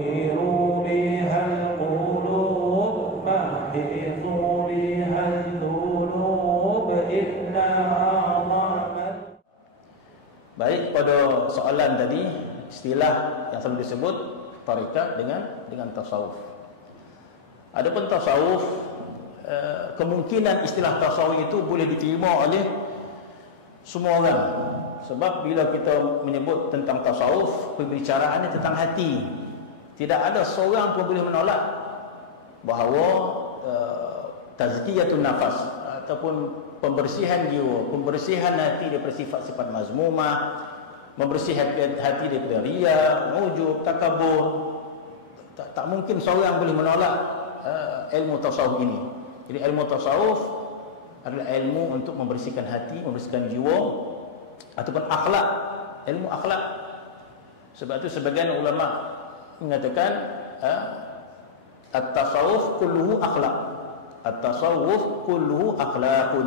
تنور بها القلوب محيط بها الذنوب إلا أعظم. Baik, pada soalan tadi, istilah yang selalu disebut tarekat dengan tasawuf. Adapun tasawuf, kemungkinan istilah tasawuf itu boleh diterima oleh semua orang. Sebab bila kita menyebut tentang tasawuf, pembicaraannya tentang hati. Tidak ada seorang pun boleh menolak bahawa tazkiyatun nafas ataupun pembersihan jiwa, pembersihan hati daripada sifat-sifat mazmumah, membersihkan hati daripada riya, ujub, takabur. Tak mungkin seorang boleh menolak ilmu tasawuf ini. Jadi ilmu tasawuf adalah ilmu untuk membersihkan hati, membersihkan jiwa ataupun akhlak, ilmu akhlak. Sebab itu sebagian ulama mengatakan at-tasawuf kulluhu akhlak. At-tasawuf kulluhu akhlaqun.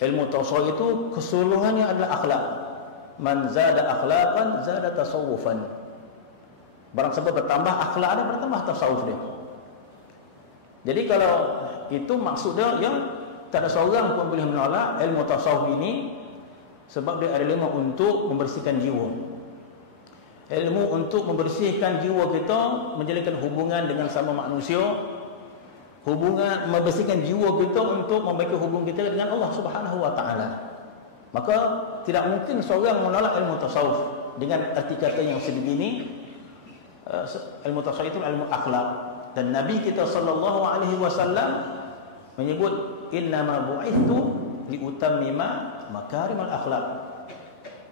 Ilmu tasawuf itu keseluruhannya adalah akhlak. Man zada akhlaqan zada tasawufan. Barang siapa bertambah akhlak dia, bertambah tasawuf dia. Jadi kalau itu maksudnya yang tak ada seorang pun boleh menolak ilmu tasawuf ini, sebab dia adalah ilmu untuk membersihkan jiwa. Ilmu untuk membersihkan jiwa kita, menjalinkan hubungan dengan sama manusia, hubungan membersihkan jiwa kita untuk membaiki hubungan kita dengan Allah Subhanahu wa taala. Maka tidak mungkin seorang menolak ilmu tasawuf dengan arti kata yang sebegini. Ilmu tasawuf itu ilmu akhlak, dan Nabi kita sallallahu alaihi wasallam menyebut innama bu'ithu liutammima makarimal akhlak.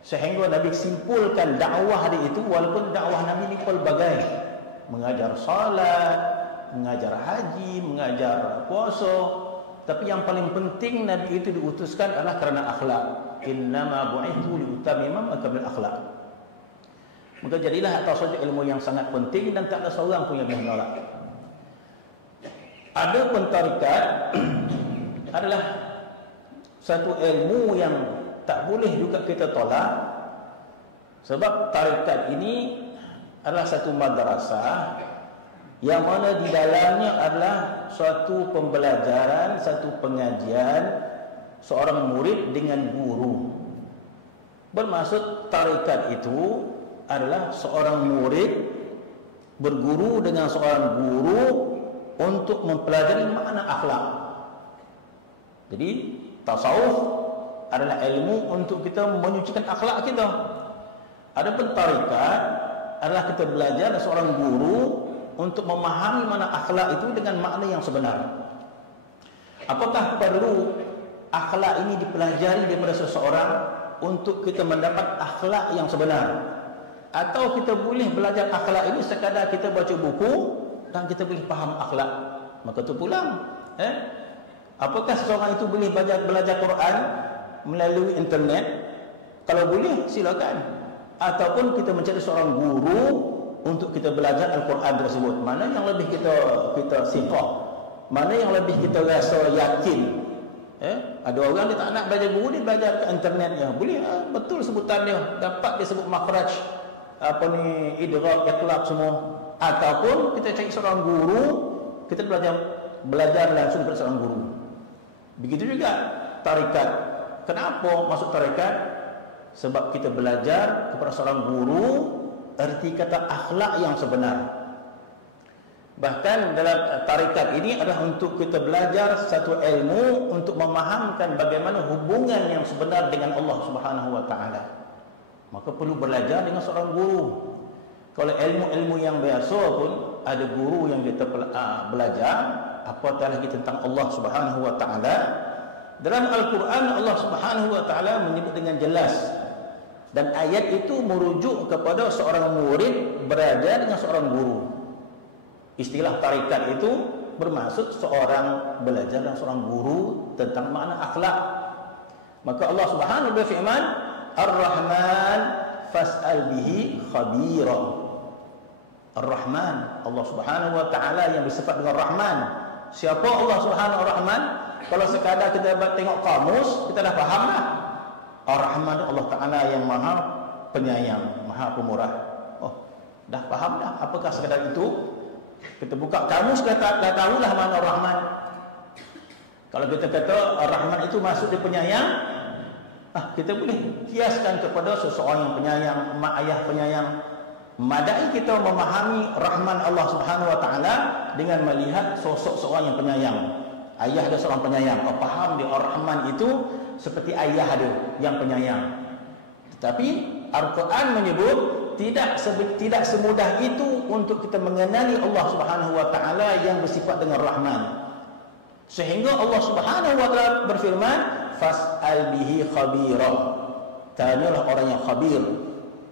Sehingga Nabi simpulkan dakwah dia itu, walaupun dakwah Nabi ni pelbagai, mengajar salat, mengajar haji, mengajar puasa, tapi yang paling penting Nabi itu diutuskan adalah kerana akhlak. Innama bu'ithu liutammima makarimal akhlak. Maka jadilah atas saja ilmu yang sangat penting dan tak ada seorang pun yang boleh menolak. Ada pun tarekat adalah satu ilmu yang tak boleh juga kita tolak, sebab tarekat ini adalah satu madrasah yang mana di dalamnya adalah suatu pembelajaran, satu pengajian seorang murid dengan guru. Bermaksud tarekat itu adalah seorang murid berguru dengan seorang guru untuk mempelajari makna akhlak. Jadi tasawuf adalah ilmu untuk kita menyucikan akhlak kita. Adapun tarekat adalah kita belajar dari seorang guru untuk memahami makna akhlak itu dengan makna yang sebenar. Apakah perlu akhlak ini dipelajari daripada seseorang untuk kita mendapat akhlak yang sebenar? Atau kita boleh belajar akhlak ini sekadar kita baca buku dan kita boleh faham akhlak? Maka tu pulang. Apakah seseorang itu boleh belajar Quran melalui internet? Kalau boleh, silakan. Ataupun kita mencari seorang guru untuk kita belajar Al-Quran tersebut. Mana yang lebih kita siqah? Mana yang lebih kita rasa yakin? Ada orang dia tak nak belajar guru, dia belajar ke internet. Ya, boleh, betul sebutan dia. Dapat dia sebut makhraj, idgham, iqlab semua. Ataupun kita cari seorang guru, kita belajar langsung kepada seorang guru. Begitu juga tarekat. Kenapa masuk tarekat? Sebab kita belajar kepada seorang guru erti kata akhlak yang sebenar. Bahkan dalam tarekat ini adalah untuk kita belajar satu ilmu untuk memahamkan bagaimana hubungan yang sebenar dengan Allah Subhanahu wa taala. Maka perlu belajar dengan seorang guru. Kalau ilmu-ilmu yang biasa pun ada guru yang kita belajar, apatah lagi tentang Allah Subhanahu wa taala. Dalam Al-Quran Allah Subhanahu wa taala menyebut dengan jelas, dan ayat itu merujuk kepada seorang murid belajar dengan seorang guru. Istilah tarekat itu bermaksud seorang belajar dengan seorang guru tentang makna akhlak. Maka Allah Subhanahu wa taala berfirman, Ar-Rahman fas'al bihi khabira. Ar-Rahman, Allah Subhanahu wa taala yang bersifat dengan Rahman. Siapa Allah Subhanahu wa Rahman? Kalau sekadar kita tengok kamus, kita dah faham dah. Ar-Rahman Allah Taala yang Maha Penyayang, Maha Pemurah. Oh, Dah faham dah? Apakah sekadar itu? Kita buka kamus, dah tahulah mana Rahman. Kalau kita kata Rahman itu maksud dia penyayang, kita boleh kiaskan kepada seseorang yang penyayang, mak ayah penyayang. Madai kita memahami Rahman Allah Subhanahu Wa Taala dengan melihat sosok seorang yang penyayang. Ayah dia seorang penyayang. Faham dia Ar-Rahman itu seperti ayah dia yang penyayang. Tetapi Al-Quran menyebut tidak semudah itu untuk kita mengenali Allah Subhanahu Wa Taala yang bersifat dengan Rahman. Sehingga Allah Subhanahu Wa Taala berfirman, fas'al bihi khabira. Tanyalah orang yang khabir.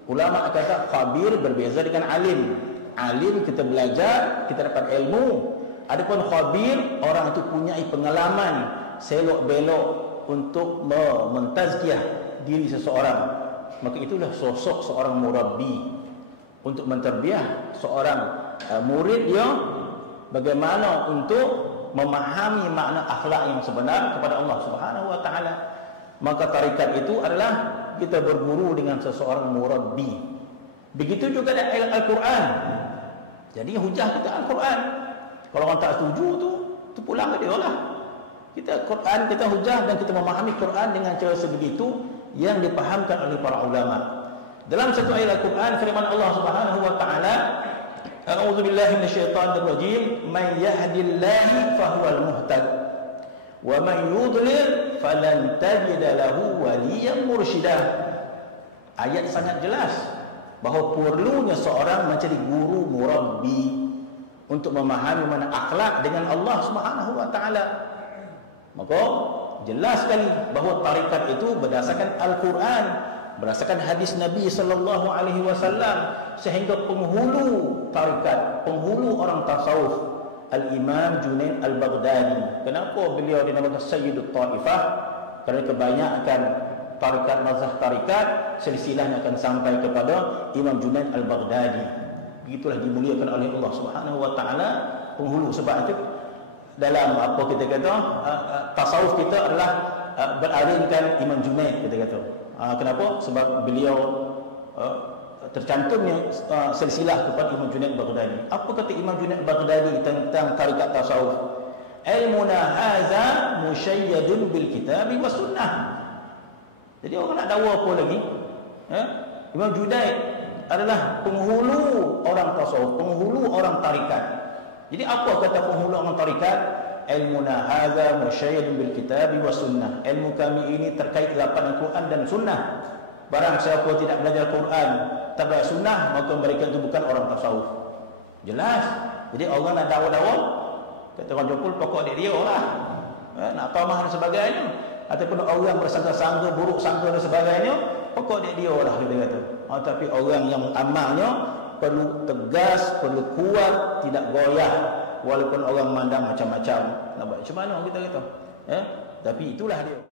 Ulama kata khabir berbeza dengan alim. Alim kita belajar, kita dapat ilmu. Adapun khabir, orang itu punya pengalaman selok belok untuk mentazkiyah diri seseorang. Maka itulah sosok seorang murabbi untuk menterbiah seorang murid dia bagaimana untuk memahami makna akhlak yang sebenar kepada Allah Subhanahu Wa Taala. Maka tarikat itu adalah kita berguru dengan seseorang murabbi. Begitu juga dengan Al-Quran. Jadi hujah kita Al-Quran. Kalau orang tak setuju tu pulang ke dia lah. Kita Quran, kita hujah dan kita memahami Quran dengan cara sebegitu yang dipahamkan oleh para ulama. Dalam satu ayat Al-Quran firman Allah Subhanahu Wa Taala, a'udzubillahi minasyaitonir rajim, may yahdillahu fahuwal muhtad wa man yudlil falan tajid lahu waliyan mursyida. Ayat sangat jelas bahawa perlunya seorang mencari guru murabbi untuk memahami mana akhlak dengan Allah Subhanahu Wa Taala. Maka jelas sekali bahawa tarikat itu berdasarkan Al-Quran, berdasarkan hadis Nabi sallallahu alaihi wasallam, sehingga penghulu tarikat, penghulu orang tasawuf Al-Imam Junaid Al-Baghdadi. Kenapa beliau dinamakan Sayyidut Taifah? Kerana kebanyakan tarikat, mazhab tarikat silsilahnya akan sampai kepada Imam Junaid Al-Baghdadi. Begitulah dimuliakan oleh Allah Subhanahu Wa Taala penghulu. Sebab itu dalam apa kita kata tasawuf kita adalah beralihkan Imam Junaid, kita kata. Kenapa? Sebab beliau tercantumnya silsilah kepada Imam Junaid Baghdadi. Apa kata Imam Junaid Baghdadi tentang tarikat tasawuf? Ilmuna hadza musyayyadun bil kitab was sunnah. Jadi orang nak dakwa apa lagi? Imam Junaid adalah penghulu orang tasawuf, penghulu orang tarikat. Jadi apa kata penghulu orang tarikat? Ilmuna hadza musyayyadun bil kitab was sunnah. Ilmu kami ini terkait lapan Al-Quran dan sunnah. Barang siapa tidak belajar Quran, tak belajar sunnah, maka mereka itu bukan orang tasawuf. Jelas. Jadi orang nak dakwa-dakwa, kata orang jempol pokok dia lah. Nak tamah dan sebagainya. Ataupun orang bersangka-sangka, buruk sangka dan sebagainya, pokok dia lah, kita kata. Tapi orang yang amalnya perlu tegas, perlu kuat, tidak goyah, walaupun orang mandang macam-macam. Nak buat macam mana kita kata? Tapi itulah dia.